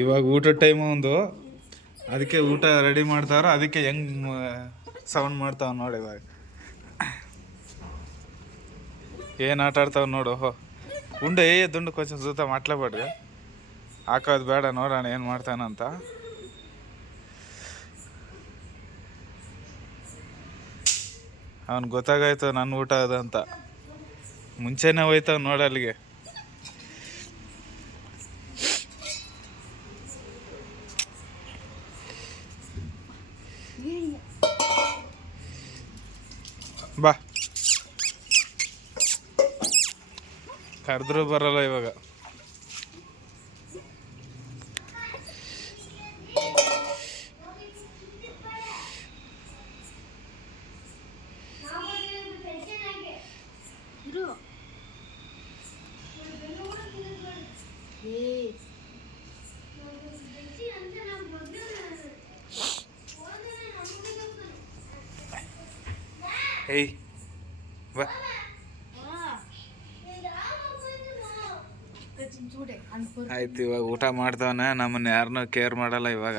ಇವಾಗ ಊಟದ ಟೈಮು ಒಂದು, ಅದಕ್ಕೆ ಊಟ ರೆಡಿ ಮಾಡ್ತಾರ. ಅದಕ್ಕೆ ಹೆಂಗ್ ಸೌಂಡ್ ಮಾಡ್ತಾವ ನೋಡಿ. ಇವಾಗ ಏನು ಆಟ ಆಡ್ತಾವ ನೋಡು. ಉಂಡೆ ದುಂಡು ಕೊಂಚ ಜೊತೆ ಮಾಟ್ಲೇಬೇಡ್ರಿ, ಹಾಕೋದು ಬೇಡ. ನೋಡೋಣ ಏನು ಮಾಡ್ತಾನಂತ. ಅವ್ನು ಗೊತ್ತಾಗಾಯ್ತು ನನ್ನ ಊಟ ಅದಂತ. ಮುಂಚೆನೇ ಹೋಯ್ತಾವ ನೋಡಿ ಅಲ್ಲಿಗೆ. ಬಾ, ಕರೆದ್ರೂ ಬರಲ್ಲ ಇವಾಗ. ಏಯ್ ಬಾ. ಆಯ್ತು, ಇವಾಗ ಊಟ ಮಾಡ್ತಾವನೆ. ನಮ್ಮನ್ನು ಯಾರನ್ನೂ ಕೇರ್ ಮಾಡಲ್ಲ ಇವಾಗ.